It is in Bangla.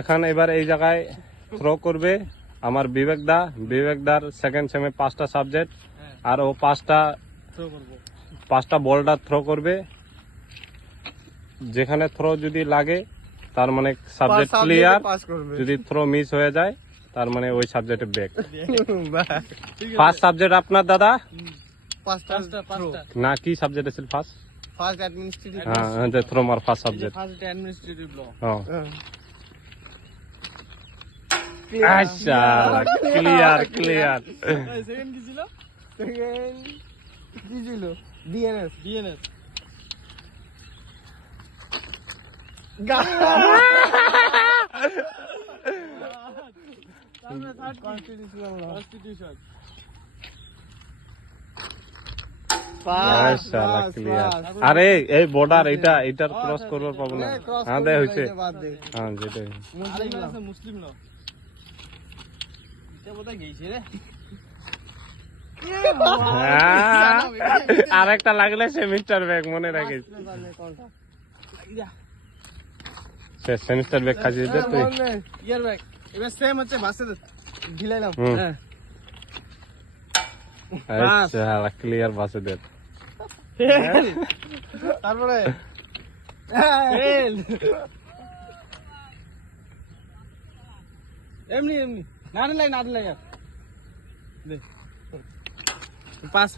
এখানে এবার এই জায়গায় থ্রো করবে আমার বিবেকদার সেকেন্ড সেমে 5টা সাবজেক্ট, আর ও 5টা বলটা থ্রো করবে। যেখানে থ্রো যদি লাগে তার মানে সাবজেক্ট ক্লিয়ার, যদি থ্রো মিস হয়ে যায় তার মানে ওই সাবজেক্টে ব্রেক। ফার্স্ট সাবজেক্ট আপনার দাদা না কি সাবজেক্ট ছিল ফার্স্ট? First administrative. হ্যাঁ, যে থ্রো মার ফার্স্ট সাবজেক্ট। ফার্স্ট অ্যাডমিনিস্ট্রেটিভ ল। আচ্ছা, ক্লিয়ার। সেকেন্ড কি ছিল? সেকেন্ড কি ছিল? ডিএনএস। কনস্টিটিউশন। আরে এই বর্ডার এইটার ক্রস করবার পাবো না। হ্যাঁ দে হইছে। হ্যাঁ যেটাই মুসলিম ল। এটা বোধহয় গেছে রে। আরেকটা লাগলে সেমিস্টার ব্যাগ মনে রাখিস। সেমিস্টার ব্যাগ খাইছিস দে তুই। ইয়ার ব্যাগ এবার সেম হচ্ছে ভাষা ঢিলাইলাম। আচ্ছা ক্লিয়ার বাসে দে। তারপরে এমনি না দিলাই পাস